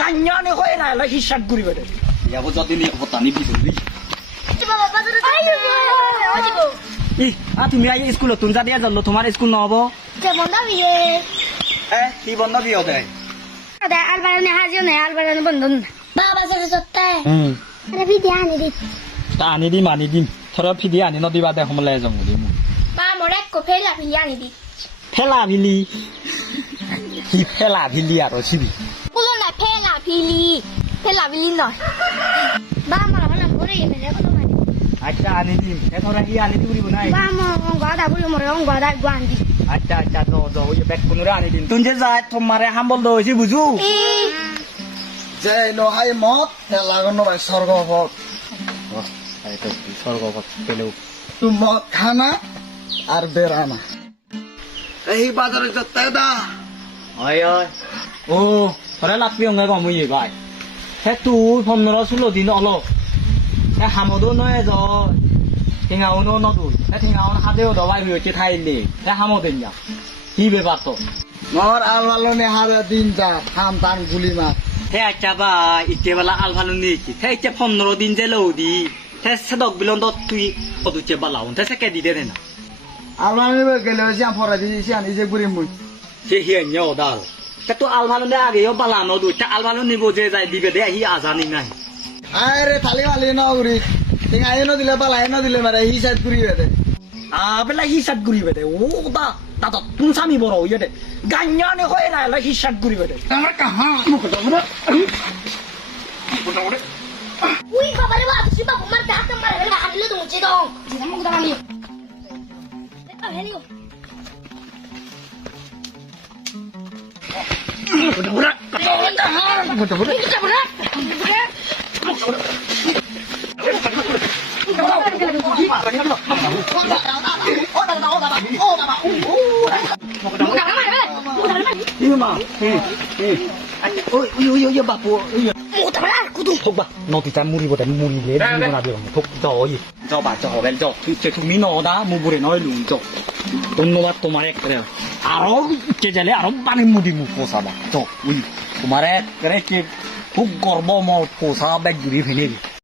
গান্যানে কই না লা হিসাব করি বেটা ইয়াবো যদি নি হতানি বিজলি বাবা বাজারে যাই ই আ তুমি আই স্কুল তুন যা দিয়া যালো তোমার স্কুল নহব কে বন্ধ বিয়ে কি বন্ধ বিয়ে দেয় দে আলবারানে হাজিও নাই আলবারানে বন্ধ না বাবা বাজারে সত্তা আরে বিদি আনি দি তা আনি দিম থরা ফিদি আনি নদিবা দে সমলে যাম দিম বা মোরে কফেলা বিলি আনি দি ফেলা ভিলি কি ফেলা ভিলি আর সিবি বলো না ফেলা বিলি নয় বা আমার হলা পরে গেলে কত মানে আচ্ছা আনি দিম এ থরা ই আনি দিবি না বা মো গদা বলি মোরে গদা গান্দি আচ্ছা আচ্ছা তো ওই ব্যাগ কোনরে আনি দিম তুই যে যায় তোমারে হাম্বল দইছি বুঝু যে নহাই মত লাগানো ভাই স্বর্গপথ স্বর্গপথ পেলেও তু মদ খানা আর বেড়ানা এই বাজারে যত্তাই দা হয় ও থরে লাপি অঙ্গে কমই ভাই হে তুই 15-16 দিন অল হে হামদো নয় য ঠেঙাও নদুল হে ঠেঙাও হাতেও দবাই হয়েছে থাইলে হে হামদেন যা কি ব্যাপার তো মর আলবালনে হারে দিন যা থাম টান গুলি মার হে আচ্ছা ভাই ইচ্ছে বেলা আল ভালো নিয়েছি হে ইচ্ছে 15 দিন যে লৌদি হে সেদক বিলন তুই কদুচ্ছে বালাও হে সে কে দিতে না আলবালনে গেলে হয়েছে পরে দিয়েছি আনি যে গুলি মুই সে হিয়ে নিও দাল তা তো আল ভালো আগেও বালানো দু তা আল ভালো নিব যে যাই দিবে দে হি আজানি নাই আরে থালি মালি ন উড়ি ঠিক আই ন দিলে পালাই ন দিলে মারে হি সাইড গুলি দে বেলা হিসাব করিবে দে ও দা দাদা তুমি স্বামী বড় হইয়ে দে গান্যানে হয় না এলা হিসাব করিবে দে আমার কাহা উই বাবা রে বাবা তুই বাবা মার দাঁত মার রে হাতলে তো মুছে দাও জিনা মুখ দাঁড়া নিও হেলিও বাপু থকবা নটিটা মুড়িব দে মুড়িলে মুড়া দিও থক জয় জবা জবেল জ তুমি নদা মুবুরে নয় লুন জ ধন্যবাদ তোমার একটা আরো কে জালে আরো পানি মুদি মু পোসাবা জ উই তোমার এক খুব গর্ব মো পোসা ব্যাগ জুড়ি ফেলে